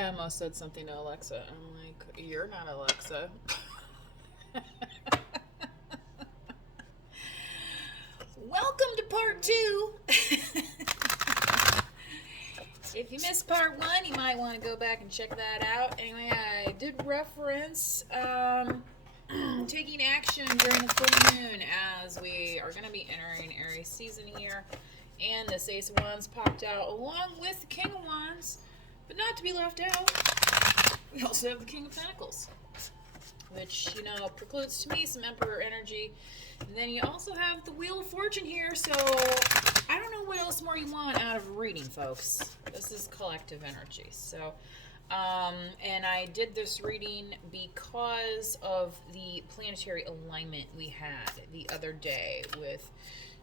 I almost said something to Alexa. I'm like, you're not Alexa. Welcome to part two. If you missed part one, you might want to go back and check that out. Anyway, I did reference taking action during the full moon as we are going to be entering Aries season here. And this Ace of Wands popped out along with the King of Wands. But not to be left out, we also have the King of Pentacles, which, precludes to me some Emperor energy. And then you also have the Wheel of Fortune here, so I don't know what else more you want out of a reading, folks. This is collective energy. So, and I did this reading because of the planetary alignment we had the other day with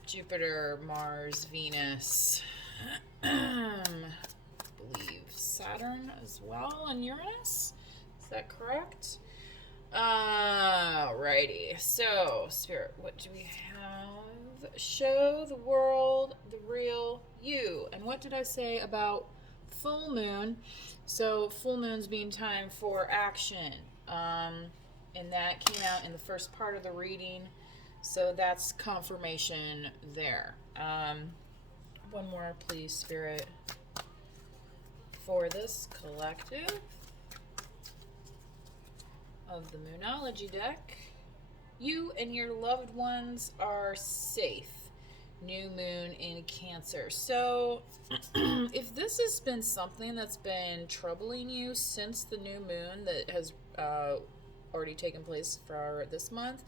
Jupiter, Mars, Venus, believe Saturn as well, and Uranus. Is that correct? Alrighty. So, Spirit, what do we have? Show the world the real you. And what did I say about full moon? So, full moon's being time for action. And that came out in the first part of the reading. So that's confirmation there. One more, please, Spirit, for this collective of the Moonology deck. You and your loved ones are safe. New moon in Cancer. So if this has been something that's been troubling you since the new moon that has already taken place for this month,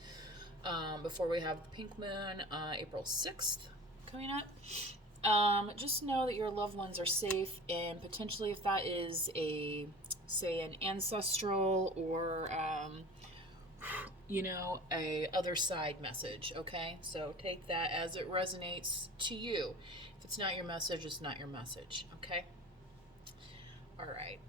before we have the pink moon, April 6th coming up, just know that your loved ones are safe, and potentially if that is say an ancestral or a other side message, okay? So take that as it resonates to you. If it's not your message, it's not your message, okay? All right.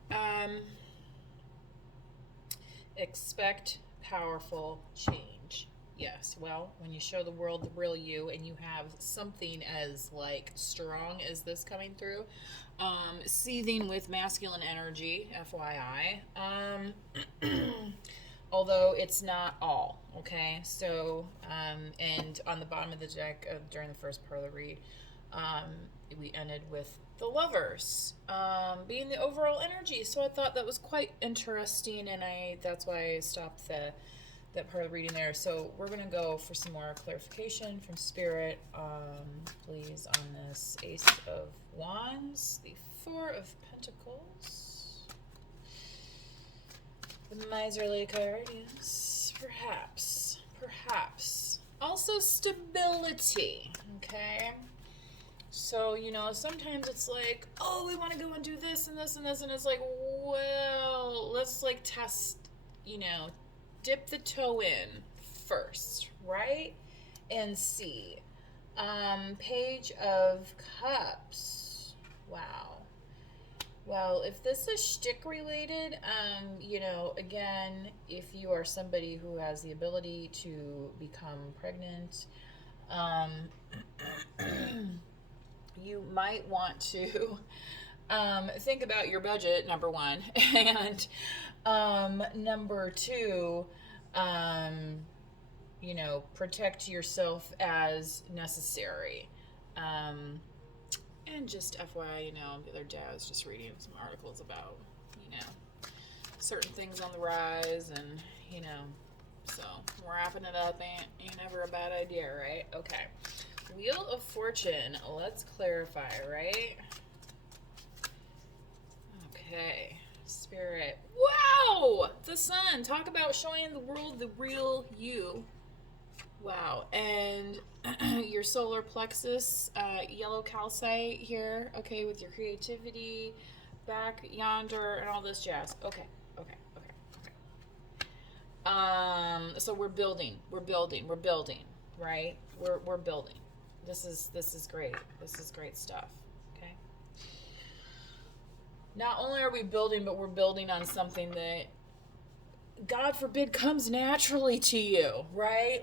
Expect powerful change. Yes, well, when you show the world the real you and you have something as strong as this coming through, seething with masculine energy, FYI, although it's not all, okay? So, and on the bottom of the deck during the first part of the read, we ended with the Lovers being the overall energy. So I thought that was quite interesting, and that's why I stopped that part of the reading there. So we're going to go for some more clarification from Spirit, please, on this Ace of Wands, the Four of Pentacles, the Miserly card, yes, perhaps. Also stability, okay? So, sometimes it's like, oh, we want to go and do this and this and this, and it's like, well, let's test, dip the toe in first, right? And see. Page of Cups. Wow. Well, if this is shtick related, again, if you are somebody who has the ability to become pregnant, you might want to think about your budget, number one, and number two, protect yourself as necessary. And just FYI, the other day I was just reading some articles about, certain things on the rise, and, so wrapping it up ain't never a bad idea, right? Okay. Wheel of Fortune. Let's clarify, right? Okay. Spirit. Wow! The Sun. Talk about showing the world the real you. Wow. And your solar plexus, yellow calcite here, okay, with your creativity, back yonder, and all this jazz. Okay. So we're building, right? We're building. This is great. This is great stuff. Okay. Not only are we building, but we're building on something that, God forbid, comes naturally to you, right?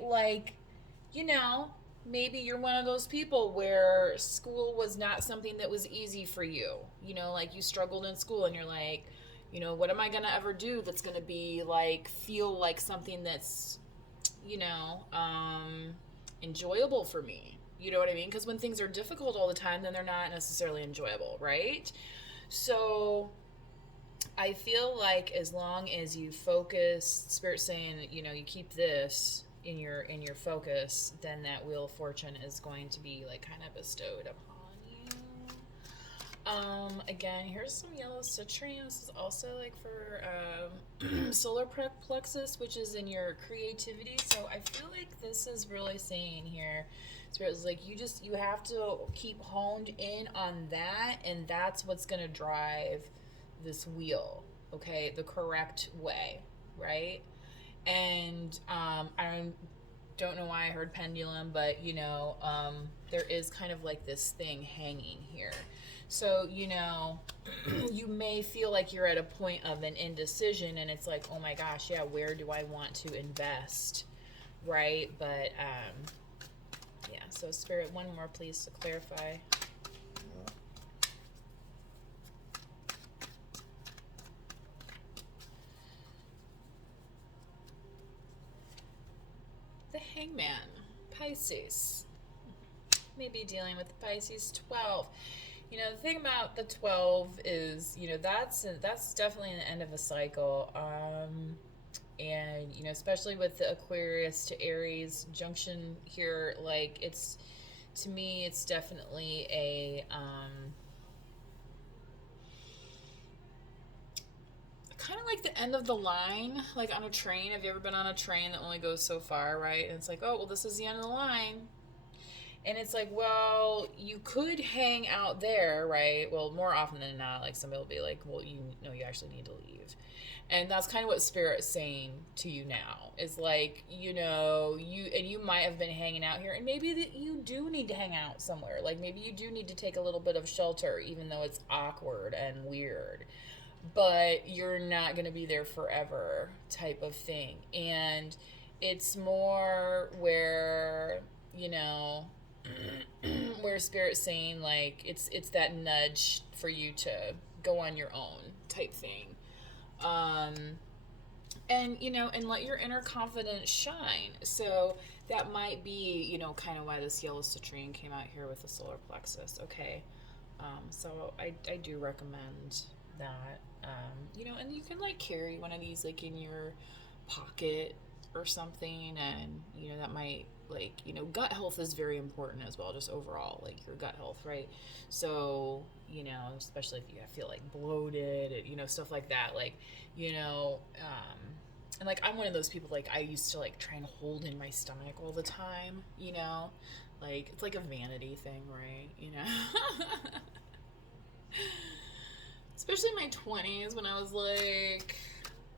Maybe you're one of those people where school was not something that was easy for you. You struggled in school and you're like, You know, what am I going to ever do that's going to be like, feel like something that's, you know, enjoyable for me? You know what I mean? Because when things are difficult all the time, then they're not necessarily enjoyable, right? So I feel like as long as you focus, Spirit saying, you know, you keep this in your focus, then that wheel of fortune is going to be like kind of bestowed upon you. Again, here's some yellow citrine. This is also like for solar plexus, which is in your creativity. So I feel like this is really saying here, Spirit is like you have to keep honed in on that, and that's what's gonna drive this wheel, okay, the correct way, right? And I don't know why I heard pendulum, but you know, there is kind of like this thing hanging here. So, you know, you may feel like you're at a point of an indecision, and it's like, oh my gosh, yeah, where do I want to invest, right? But yeah, so Spirit, one more please to clarify. The Hangman, Pisces. Maybe dealing with the Pisces 12. You know, the thing about the 12 is, you know, that's definitely the end of a cycle. And, you know, especially with the Aquarius to Aries junction here, like, it's, to me, it's definitely a, kind of like the end of the line, like on a train. Have you ever been on a train that only goes so far, right? And it's like, oh, well, this is the end of the line. And it's like, well, you could hang out there, right? Well, more often than not, like somebody will be like, well, you know, you actually need to leave. And that's kind of what Spirit's saying to you now. Is like, you know, you might have been hanging out here, and maybe that you do need to hang out somewhere. Like maybe you do need to take a little bit of shelter, even though it's awkward and weird. But you're not going to be there forever type of thing. And it's more where, you know, where Spirit's saying like it's that nudge for you to go on your own type thing. And you know, and let your inner confidence shine. So that might be, you know, kind of why this yellow citrine came out here with the solar plexus. Okay. So I do recommend that. You know, and you can like carry one of these like in your pocket or something, and you know that might, like, you know, gut health is very important as well, just overall, like your gut health, right? So, you know, especially if you feel like bloated, and, you know, stuff like that, like, you know, and like I'm one of those people, like I used to like try and hold in my stomach all the time, you know, like it's like a vanity thing, right? You know. Especially in my 20s when I was like,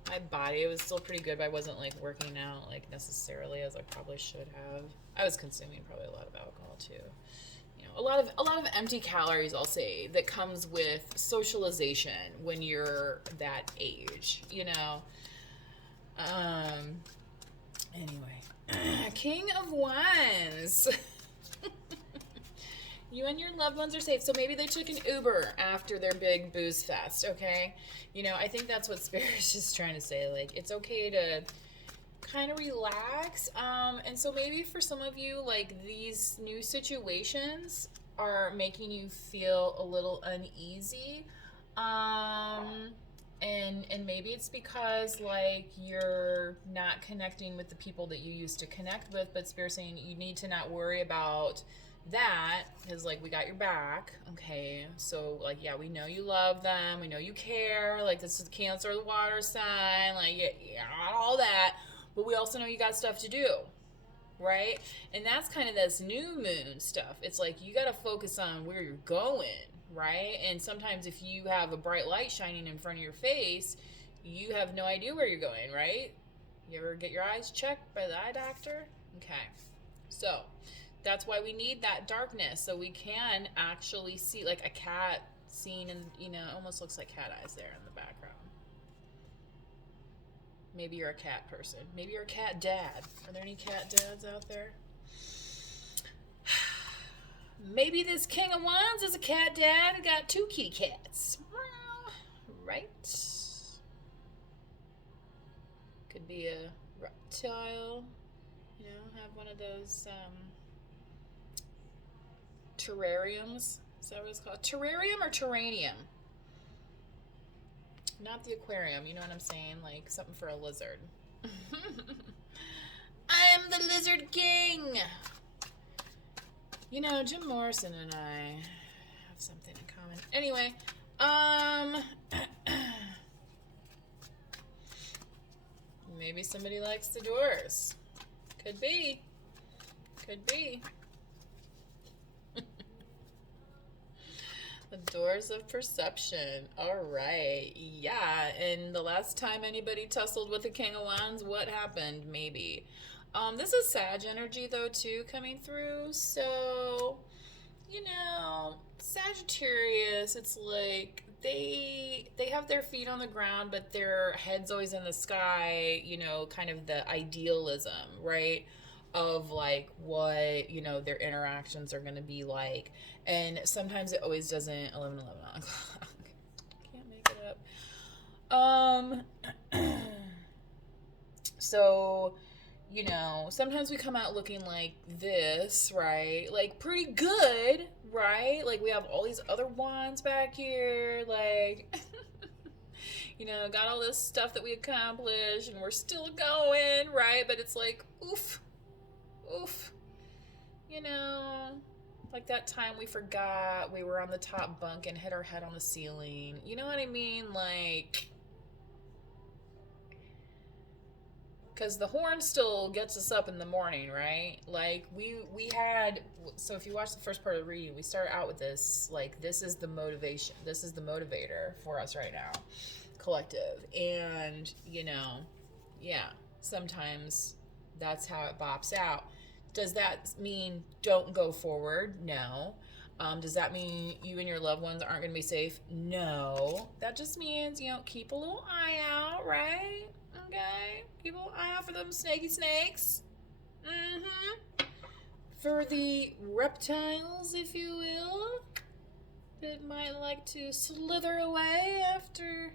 my body was still pretty good, but I wasn't like working out like necessarily as I probably should have. I was consuming probably a lot of alcohol too. You know, a lot of empty calories, I'll say, that comes with socialization when you're that age, you know. Anyway, King of Wands. You and your loved ones are safe. So maybe they took an Uber after their big booze fest, okay? You know, I think that's what Spirit is just trying to say. Like, it's okay to kind of relax. And so maybe for some of you, like, these new situations are making you feel a little uneasy. And maybe it's because, like, you're not connecting with the people that you used to connect with, but Spirit's saying you need to not worry about that, because like we got your back, okay? So like, yeah, we know you love them, we know you care, like this is the Cancer, the water sign, like yeah, all that, but we also know you got stuff to do, right? And that's kind of this new moon stuff. It's like you got to focus on where you're going, right? And sometimes if you have a bright light shining in front of your face, you have no idea where you're going, right? You ever get your eyes checked by the eye doctor? Okay, so that's why we need that darkness, so we can actually see, like a cat seen, and you know, it almost looks like cat eyes there in the background. Maybe you're a cat person. Maybe you're a cat dad. Are there any cat dads out there? Maybe this King of Wands is a cat dad who got 2 kitty cats. Right? be a reptile. You know, have one of those terrariums. Is that what it's called? Terrarium or terranium? Not the aquarium, you know what I'm saying? Like something for a lizard. I am the Lizard King! You know, Jim Morrison and I have something in common. Anyway, maybe somebody likes the Doors. Could be. Could be. The Doors of Perception. All right. Yeah. And the last time anybody tussled with the King of Wands, what happened? Maybe. This is Sag energy, though, too, coming through. So, you know, Sagittarius, it's like they have their feet on the ground, but their head's always in the sky, you know, kind of the idealism, right? Of like what, you know, their interactions are going to be like. And sometimes it always doesn't. 11 o'clock. Can't make it up. So, you know, sometimes we come out looking like this, right? Like pretty good, right? Like we have all these other wands back here, like you know, got all this stuff that we accomplished and we're still going, right? But it's like, oof, you know, like that time we forgot we were on the top bunk and hit our head on the ceiling. You know what I mean? Like, because the horn still gets us up in the morning, right? Like we had, so if you watch the first part of the reading, we start out with this, like, this is the motivation, this is the motivator for us right now, collective. And, you know, yeah, sometimes that's how it bops out. Does that mean don't go forward? No. Does that mean you and your loved ones aren't going to be safe? No. That just means, you know, keep a little eye out, right? Okay? Keep a little eye out for them snaky snakes. Mm-hmm. For the reptiles, if you will, that might like to slither away after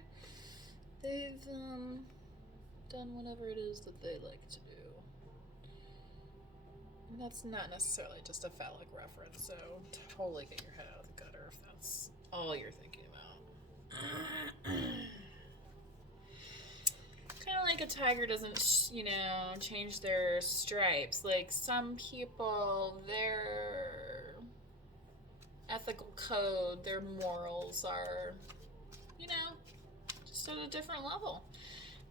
they've done whatever it is that they like to do. And that's not necessarily just a phallic reference, so totally get your head out of the gutter if that's all you're thinking about. Kind of like a tiger doesn't, you know, change their stripes. Like some people, their ethical code, their morals are, you know, just at a different level.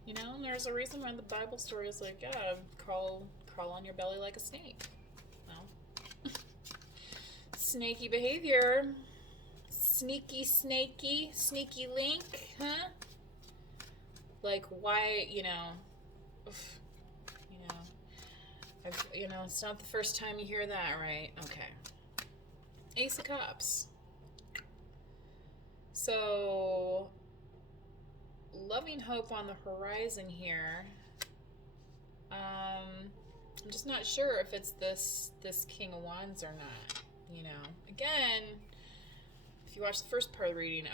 You know, and there's a reason why the Bible story is like, yeah, crawl on your belly like a snake. Well, snaky behavior. Sneaky link, huh? Like, why, you know, it's not the first time you hear that, right? Okay. Ace of Cups. So, loving hope on the horizon here. I'm just not sure if it's this King of Wands or not. You know, again, if you watch the first part of the reading,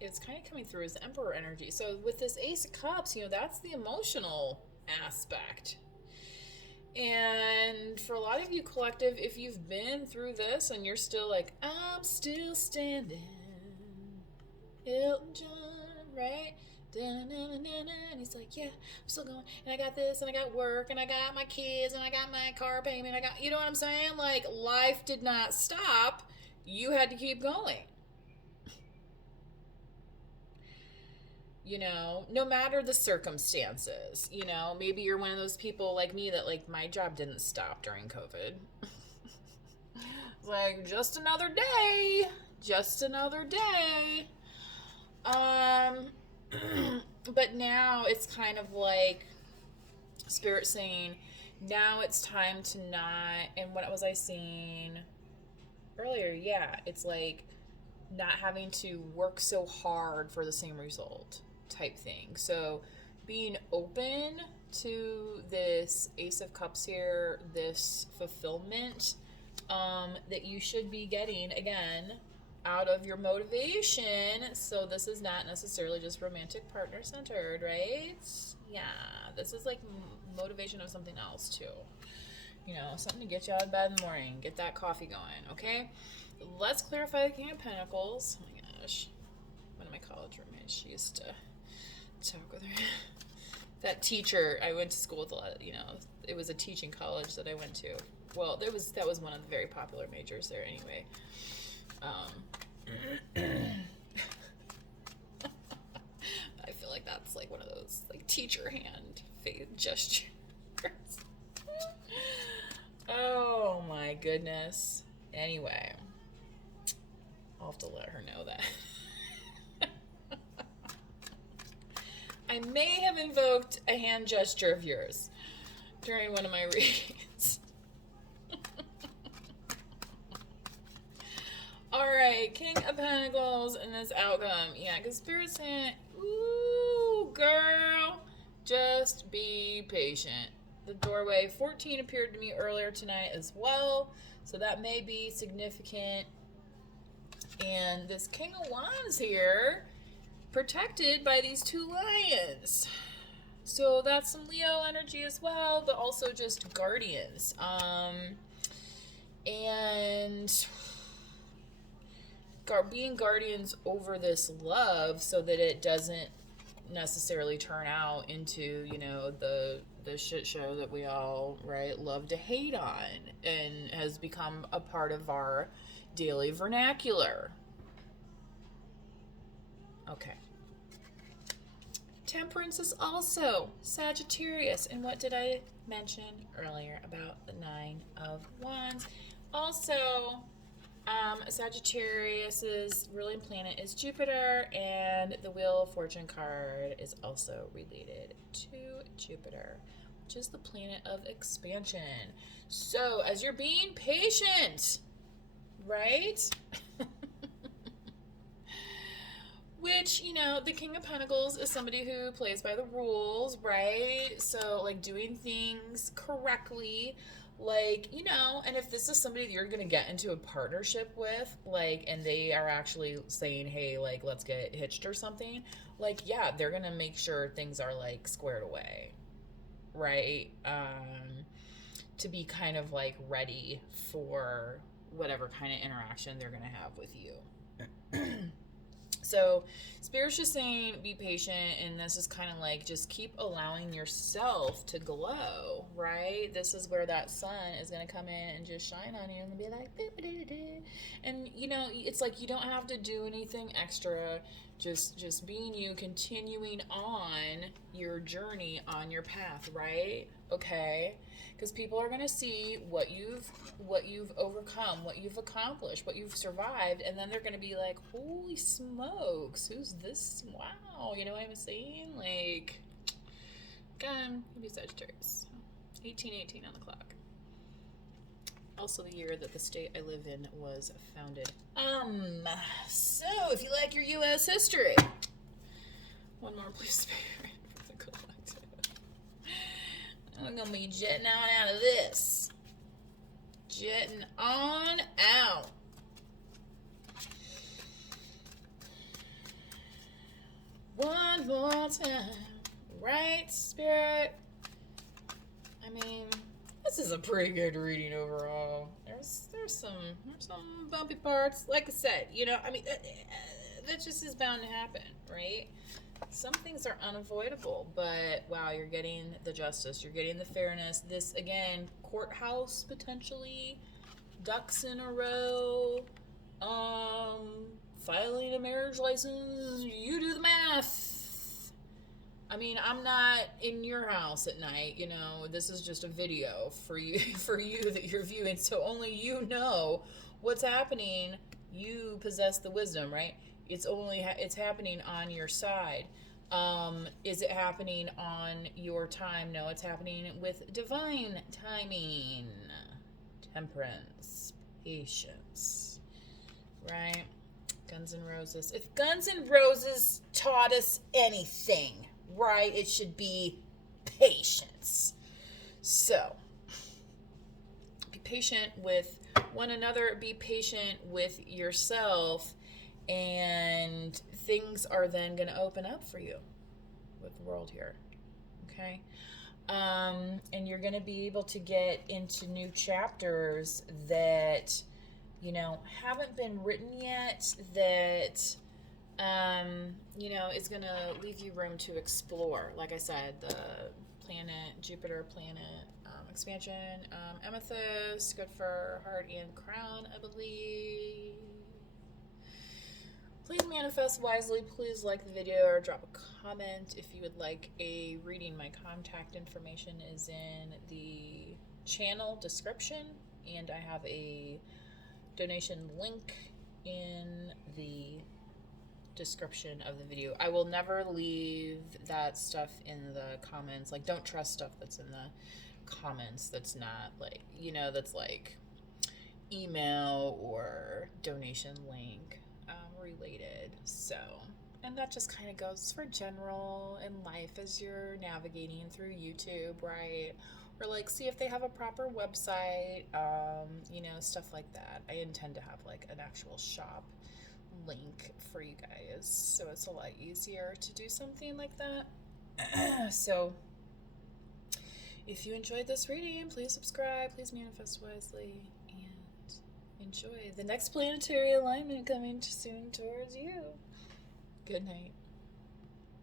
it's kind of coming through as Emperor energy. So with this Ace of Cups, you know, that's the emotional aspect. And for a lot of you, collective, if you've been through this and you're still like, I'm still standing, Elton John, right? And he's like, yeah, I'm still going, and I got this, and I got work, and I got my kids, and I got my car payment, I got, you know what I'm saying? Like, life did not stop. You had to keep going. You know, no matter the circumstances. You know, maybe you're one of those people like me that, like, my job didn't stop during COVID. It's like, just another day. Just another day. But now it's kind of like Spirit saying, now it's time to not, and what was I seeing earlier? Yeah, it's like not having to work so hard for the same result type thing. So being open to this Ace of Cups here, this fulfillment that you should be getting again. out of your motivation. So this is not necessarily just romantic partner centered, right? Yeah, this is like motivation of something else too. You know, something to get you out of bed in the morning, get that coffee going, okay? Let's clarify the King of Pentacles. Oh my gosh. One of my college roommates, she used to talk with her. That teacher, I went to school with a lot, you know, it was a teaching college that I went to. Well, that was one of the very popular majors there anyway. I feel like that's like one of those like teacher hand face gestures. Oh my goodness. Anyway, I'll have to let her know that. I may have invoked a hand gesture of yours during one of my readings. Alright, King of Pentacles and this outcome. Yeah, because Spirit's saying, ooh, girl, just be patient. The doorway 14 appeared to me earlier tonight as well, so that may be significant. And this King of Wands here, protected by these two lions. So that's some Leo energy as well, but also just guardians. And being guardians over this love so that it doesn't necessarily turn out into, you know, the shit show that we all, right, love to hate on and has become a part of our daily vernacular. Okay. Temperance is also Sagittarius. And what did I mention earlier about the Nine of Wands? Also, Sagittarius's ruling planet is Jupiter, and the Wheel of Fortune card is also related to Jupiter, which is the planet of expansion. So, as you're being patient, right? Which, you know, the King of Pentacles is somebody who plays by the rules, right? So, like, doing things correctly, like, you know, and if this is somebody that you're going to get into a partnership with, like, and they are actually saying, hey, like, let's get hitched or something, like, yeah, they're going to make sure things are, like, squared away, right? To be kind of, like, ready for whatever kind of interaction they're going to have with you. So Spirit's just saying be patient, and this is kind of like just keep allowing yourself to glow, right? This is where that sun is going to come in and just shine on you and be like, and you know, it's like you don't have to do anything extra, just being you, continuing on your journey, on your path, right? Okay, because people are going to see what you've overcome, what you've accomplished, what you've survived, and then they're going to be like, holy smokes, who's this? Wow, you know what I'm saying? Like, again, maybe Sagittarius. 1818 on the clock. Also the year that the state I live in was founded. So if you like your U.S. history, one more please, Spirit, for the collective. I'm gonna be jetting on out of this. Jetting on out. One more time. Right, Spirit? I mean, this is a pretty good reading overall. There's some bumpy parts. Like I said, you know, I mean, that just is bound to happen, right? Some things are unavoidable, but wow, you're getting the justice, you're getting the fairness. This, again, courthouse potentially, ducks in a row, filing a marriage license, you do the math. I mean, I'm not in your house at night, you know, this is just a video for you that you're viewing, so only you know what's happening. You possess the wisdom, right? It's happening on your side. Is it happening on your time? No, it's happening with divine timing. Temperance, patience, right? Guns N' Roses. If Guns N' Roses taught us anything, right, it should be patience. So, be patient with one another, be patient with yourself, and things are then going to open up for you with the world here. Okay? And you're going to be able to get into new chapters that, you know, haven't been written yet, that, you know, is going to leave you room to explore. Like I said, the planet, Jupiter planet, expansion, amethyst, good for heart and crown, I believe. Please manifest wisely. Please like the video or drop a comment if you would like a reading. My contact information is in the channel description, and I have a donation link in the description of the video. I will never leave that stuff in the comments. Like, don't trust stuff that's in the comments that's not, like, you know, that's like email or donation link related. So, and that just kind of goes for general in life as you're navigating through YouTube, right? Or like, see if they have a proper website, you know, stuff like that. I intend to have like an actual shop link for you guys, so it's a lot easier to do something like that. So if you enjoyed this reading, please subscribe, please manifest wisely, and enjoy the next planetary alignment coming soon towards you. Good night.